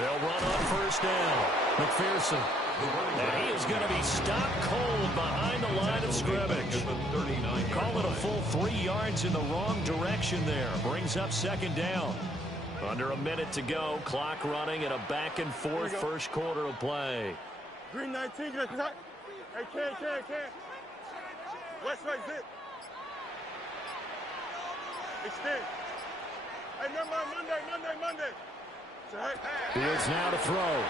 They'll run on first down. McPherson. And he is going to be stopped cold behind the line of scrimmage. Call it a full 3 yards in the wrong direction there. Brings up second down. Under a minute to go. Clock running and a back-and-forth first quarter of play. Green 19. Hey, can. West right, zip. Extend. Hey, never mind, Monday. Fields now to throw.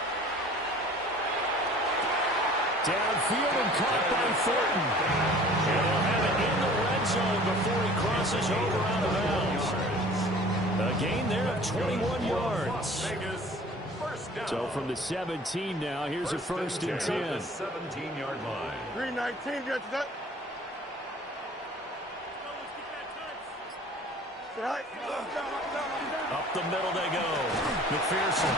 Downfield and caught by Thornton. And he'll have it in the red zone before he crosses over out of bounds. A gain there of 21 yards. So from the 17 now, here's a first and 10. 17-yard line. Green 19, got you. Up the middle they go. McPherson.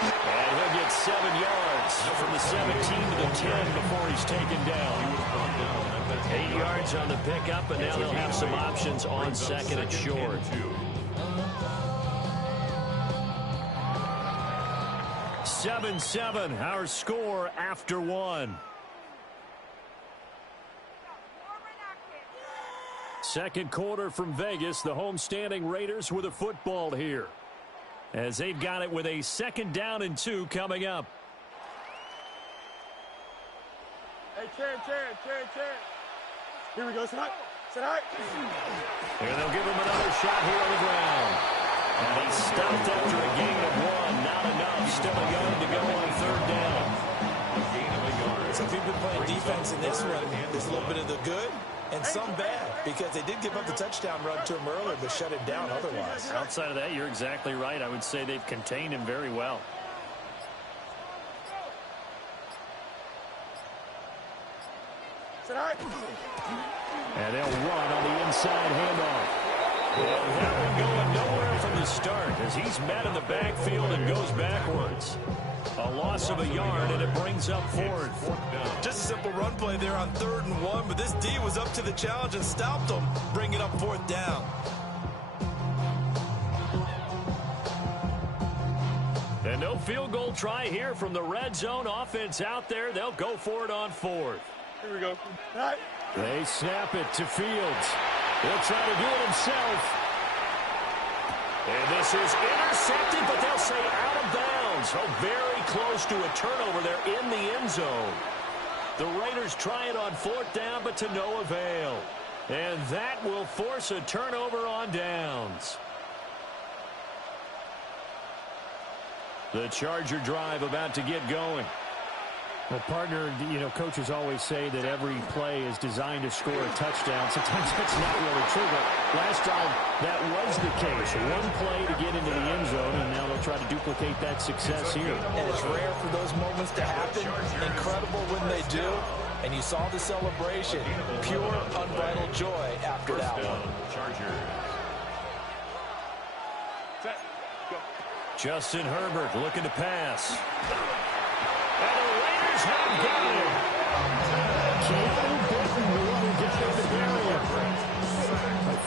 And he'll get 7 yards from the 17 to the 10 before he's taken down. 8 yards on the pickup, and now they'll have some options on second and short. 7-7, our score after one. Second quarter from Vegas. The homestanding Raiders with a football here, as they've got it with a 2nd down and 2 coming up. Hey, Chan. Here we go. Sit high. And they'll give him another shot here on the ground. And he stopped after a gain of 1. Not enough. Still a yard to go on 3rd down. Some people playing defense in this one. There's a little bit of the good and some bad, because they did give up the touchdown run to him earlier, but shut him down otherwise. Outside of that, you're exactly right. I would say they've contained him very well. And they'll run on the inside handoff. Well, that one going nowhere from the start, as he's met in the backfield and goes backwards. A loss of a yard, and it brings up 4th. Just a simple run play there on 3rd and 1, but this D was up to the challenge and stopped him, bringing up 4th down. And no field goal try here from the red zone. Offense out there. They'll go for it on 4th. Here we go. They snap it to Fields. He'll try to do it himself. And this is intercepted, but they'll say out of bounds. Oh, very close to a turnover there in the end zone. The Raiders try it on 4th down, but to no avail. And that will force a turnover on downs. The Charger drive about to get going. Well, partner, coaches always say that every play is designed to score a touchdown. Sometimes that's not really true, but last time that was the case. One play to get into the end zone, and now they'll try to duplicate that success here. And it's rare for those moments to happen. Incredible when they do. And you saw the celebration. Pure, unbridled joy after that one. Justin Herbert looking to pass. And the Raiders have got him.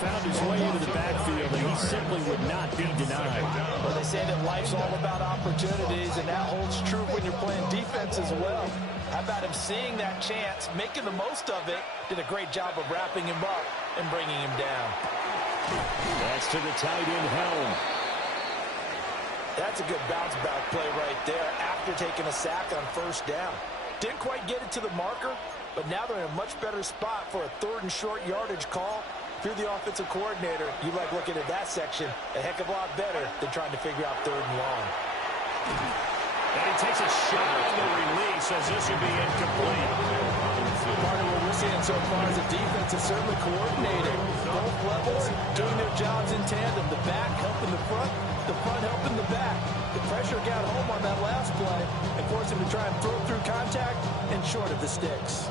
Found his way into the backfield, and he simply would not be denied. Well, they say that life's all about opportunities, and that holds true when you're playing defense as well. How about him seeing that chance, making the most of it, did a great job of wrapping him up and bringing him down. That's to the tight end Helm. That's a good bounce-back play right there after taking a sack on 1st down. Didn't quite get it to the marker, but now they're in a much better spot for a 3rd and short yardage call. If you're the offensive coordinator, you like looking at that section a heck of a lot better than trying to figure out 3rd and long. And he takes a shot on the release as this will be incomplete. Part of what we're seeing so far is the defense is certainly coordinated. Both levels doing their jobs in tandem. The back helping the front helping the back. The pressure got home on that last play and forced him to try and throw through contact and short of the sticks.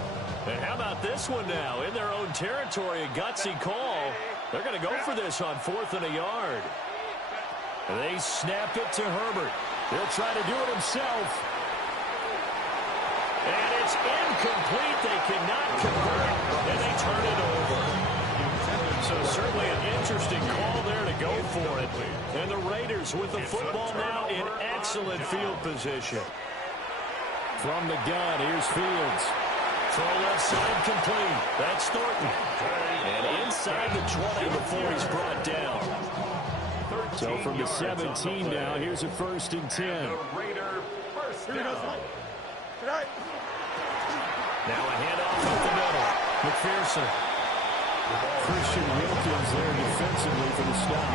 And how about this one now? In their own territory, a gutsy call. They're going to go for this on 4th and a yard. They snap it to Herbert. He'll try to do it himself. And it's incomplete. They cannot convert, and they turn it over. So certainly an interesting call there to go for it. And the Raiders with the football now in excellent field position. From the gun, here's Fields. Throw left side complete. That's Thornton. And inside the 20 before he's brought down. So from the 17 now, here's a 1st and 10. Here we go, tonight. Now a handoff up the middle. McPherson. Christian Wilkins there defensively for the stop.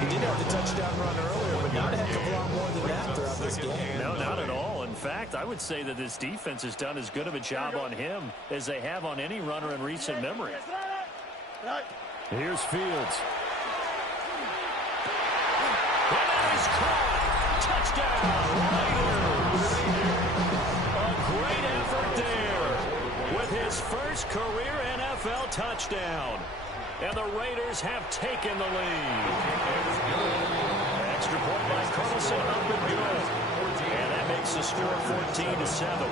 He did have the touchdown run earlier, but not a heck of a lot more than that throughout this game. No, not at all. In fact, I would say that this defense has done as good of a job on him as they have on any runner in recent memory. Here's Fields. And that is caught. Touchdown, Raiders. A great effort there with his first career NFL touchdown. And the Raiders have taken the lead. Extra point by Carlson, up and good. And that makes the score 14-7.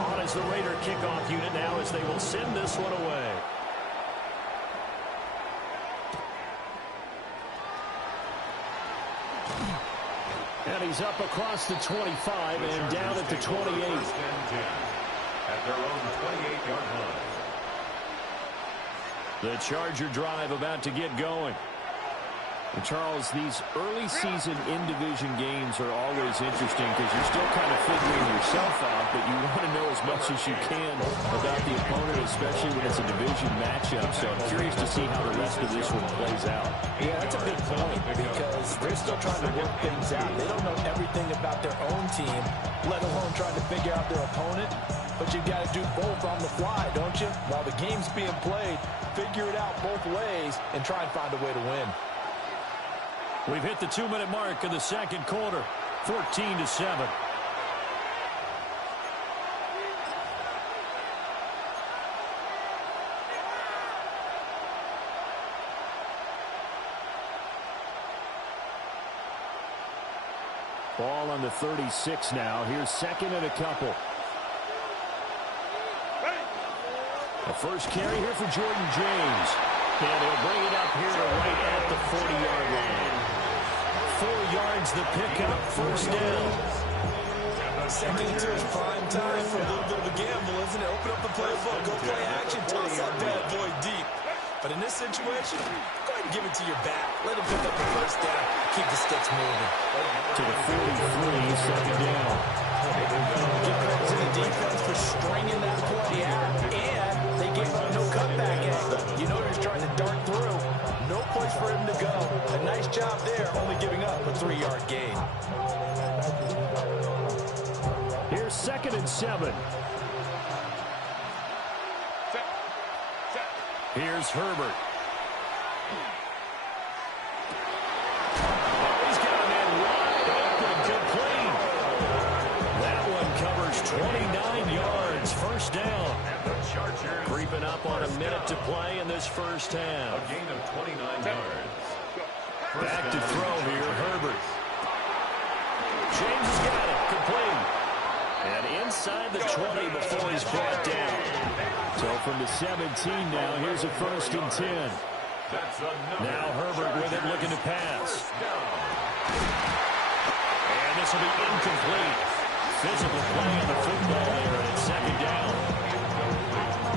On is the Raider kickoff unit now as they will send this one away. And he's up across the 25 and down at the 28. At their own 28-yard line. The Charger drive about to get going. And Charles, these early season in-division games are always interesting because you're still kind of figuring yourself out, but you want to know as much as you can about the opponent, especially when it's a division matchup. So I'm curious to see how the rest of this one plays out. Yeah, that's a good point because they're still trying to work things out. They don't know everything about their own team, let alone trying to figure out their opponent. But you got to do both on the fly, don't you? While the game's being played, figure it out both ways and try and find a way to win. We've hit the 2-minute mark in the second quarter, 14-7. Ball on the 36 now. Here's 2nd and a couple. The first carry here for Jordan James. And he'll bring it up here to right at the 40-yard line. 4 yards the pickup, first down. Second and 2 is prime time for a little bit of a gamble, isn't it? Open up the playbook, go play action, toss that bad boy deep. But in this situation, go ahead and give it to your back. Let him pick up the first down. Keep the sticks moving. To the 43, 2nd down. Give credit to the defense for stringing that play out, and they gave up no cutback angle. You know he's trying to dart through. No place for him to go. A nice job there, only giving up a 3-yard gain. Here's 2nd and 7. Here's Herbert. He's got a man wide open, complete. That one covers 29 yards, first down. Creeping up on a minute to play in this first half. A gain of 29 yards. Back to throw here, Herbert. James has got it, complete. And inside the 20 before he's brought down. So from the 17 now, here's a 1st and 10. Now Herbert with it, looking to pass. And this will be incomplete. Physical play on the football there, and it's 2nd down.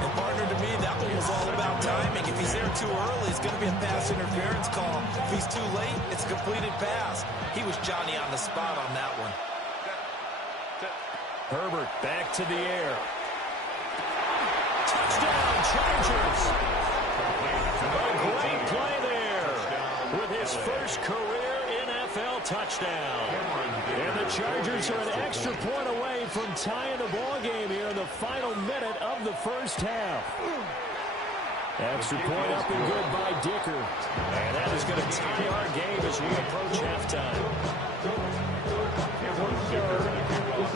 And partner, to me, that one was all about timing. If he's there too early, it's going to be a pass interference call. If he's too late, it's a completed pass. He was Johnny on the spot on that one. Herbert back to the air. Touchdown, Chargers. A great play there with his first career NFL touchdown. And the Chargers are an extra point away from tying the ball game here in the final minute of the first half. Extra point up and good by Dicker. And that is going to tie our game as we approach halftime.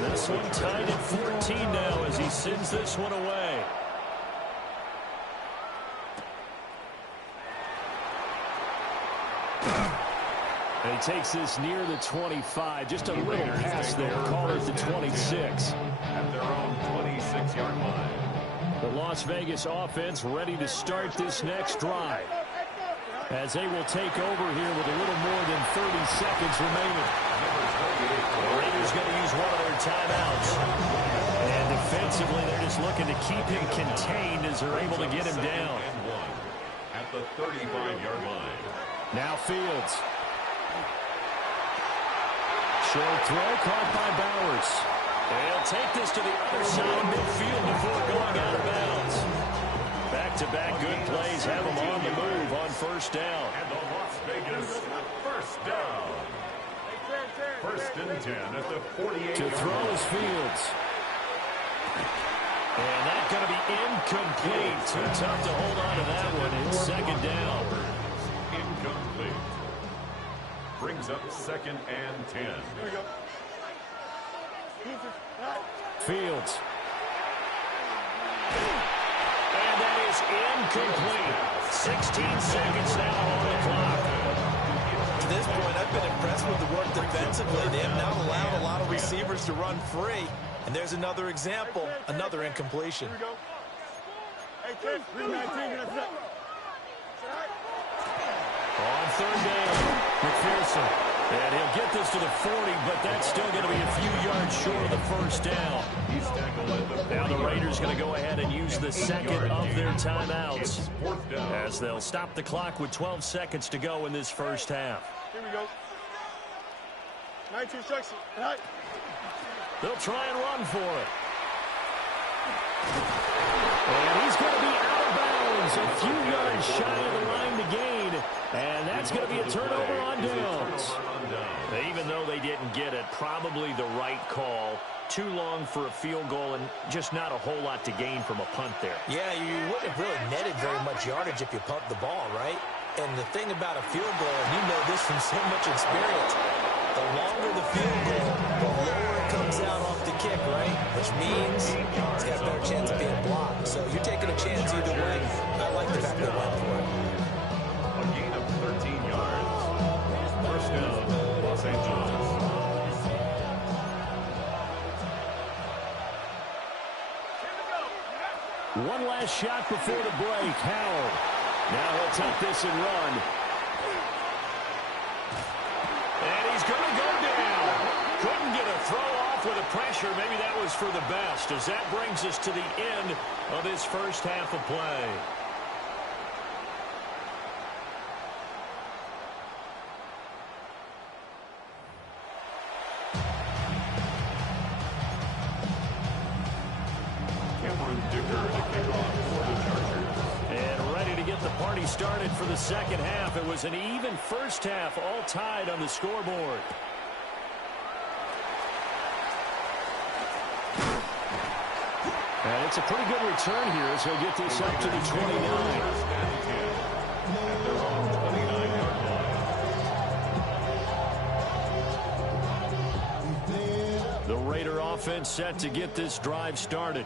This one tied at 14 now as he sends this one away. And he takes this near the 25. Just a little pass there. Call it the 26. At their own 26-yard line. The Las Vegas offense ready to start this next drive, as they will take over here with a little more than 30 seconds remaining. The Raiders going to use one of their timeouts. And defensively, they're just looking to keep him contained as they're able to get him down. At the 35-yard line. Now Fields. Short throw caught by Bowers. They'll take this to the other side of midfield before going out of bounds. Back-to-back good plays have them on the move on first down. And the Las Vegas first down. First and 10 at the 48. To throw is Fields. And that's going to be incomplete. Too tough to hold on to that one. It's second down. Incomplete. Brings up second and 10. Here we go. Fields. And that is incomplete. 16 seconds now on the clock. To this point, I've been impressed with the work defensively. They have now allowed a lot of receivers to run free. And there's another example, another incompletion. Here we go. Hey, kid, 319, On third down, McPherson. And he'll get this to the 40, but that's still going to be a few yards short of the first down. Now the Raiders going to go ahead and use the second of their timeouts, as they'll stop the clock with 12 seconds to go in this first half. Here we go. 19 seconds. Right. They'll try and run for it. And he's going to be out of bounds, a few yards shy of the line to gain. And that's going to be a turnover on downs. Even though they didn't get it, probably the right call. Too long for a field goal and just not a whole lot to gain from a punt there. Yeah, you wouldn't have really netted very much yardage if you pumped the ball, right? And the thing about a field goal, and you know this from so much experience, the longer the field goal, the lower it comes out off the kick, right? Which means it's got a better chance of being blocked. So you're taking a chance either way. I like the fact they went for it. A gain of 13 yards. First down, Los Angeles. One last shot before the break. Howard. Now he'll take this and run. And he's going to go down. Couldn't get a throw off with the pressure. Maybe that was for the best, as that brings us to the end of this first half of play. Party started for the second half. It was an even first half, all tied on the scoreboard. And it's a pretty good return here as he'll get this up to the 29. The Raider offense set to get this drive started.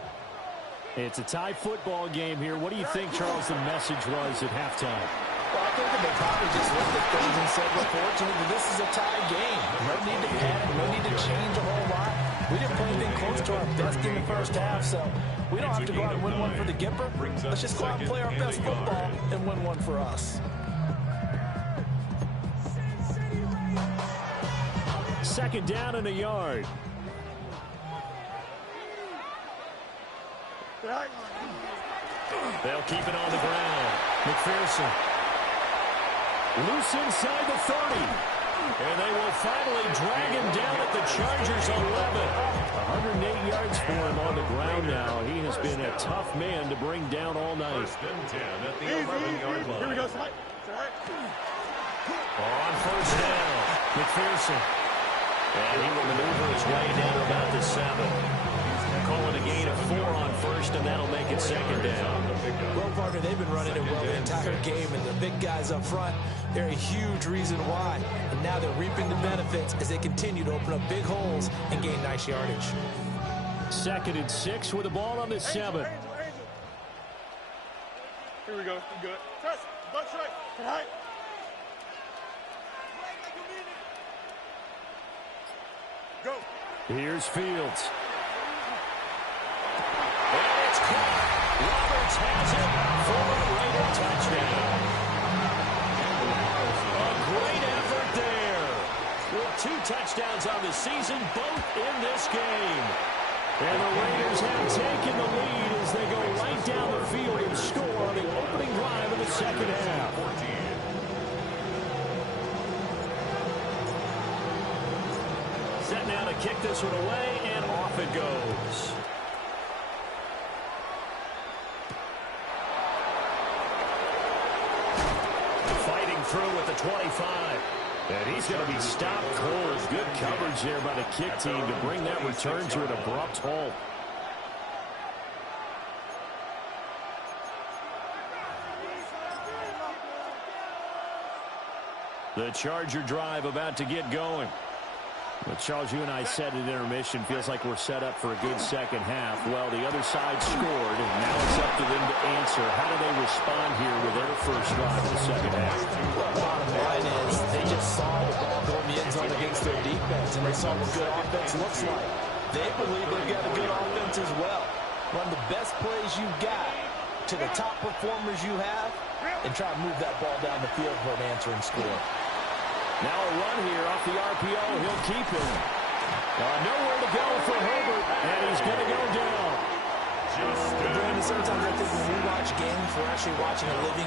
It's a tie football game here. What do you think, Charles, the message was at halftime? Well, I think that they probably just looked at things and said, we're fortunate that this is a tie game. No need to panic. No need to change a whole lot. We didn't play anything close to our best in the first half, so we don't have to go out and win one for the Gipper. Let's just go out and play our best football and win one for us. Second down and a yard. They'll keep it on the ground. McPherson. Loose inside the 30. And they will finally drag him down at the Chargers 11. 108 yards for him on the ground now. He has been a tough man to bring down all night. First and 10 at the 11-yard line. Here we go, On first down, McPherson. And he will maneuver his way down about the 7. Calling a gain of 4 on first, and that'll make it second down. Well, partner, they've been running it well the entire game, and the big guys up front, they're a huge reason why. And now they're reaping the benefits as they continue to open up big holes and gain nice yardage. Second and 6 with the ball on the 7. Here we go. Good. Test. Butt strike. Right. Go. Here's Fields. And it's caught Raiders has it for a Raider touchdown. A great effort there. With 2 touchdowns on the season, both in this game. And the Raiders have taken the lead as they go right down the field and score on the opening drive of the second half. Set now to kick this one away, and off it goes. Fighting through with the 25. And he's going to be stopped cold. Good coverage there by the kick team to bring that return to an abrupt halt. The Charger drive about to get going. But Charles, you and I said at intermission, feels like we're set up for a good second half. Well, the other side scored, and now it's up to them to answer. How do they respond here with their first drive of the second half? The bottom line is they just saw the ball go in the end zone against their defense, and they saw what good offense looks like. They believe they've got a good offense as well. Run the best plays you've got to the top performers you have, and try to move that ball down the field for an answering score. Now a run here off the RPO. He'll keep it. Nowhere to go for Herbert, and he's going to go down. Brandon, sometimes I think when we watch games, we're actually watching a living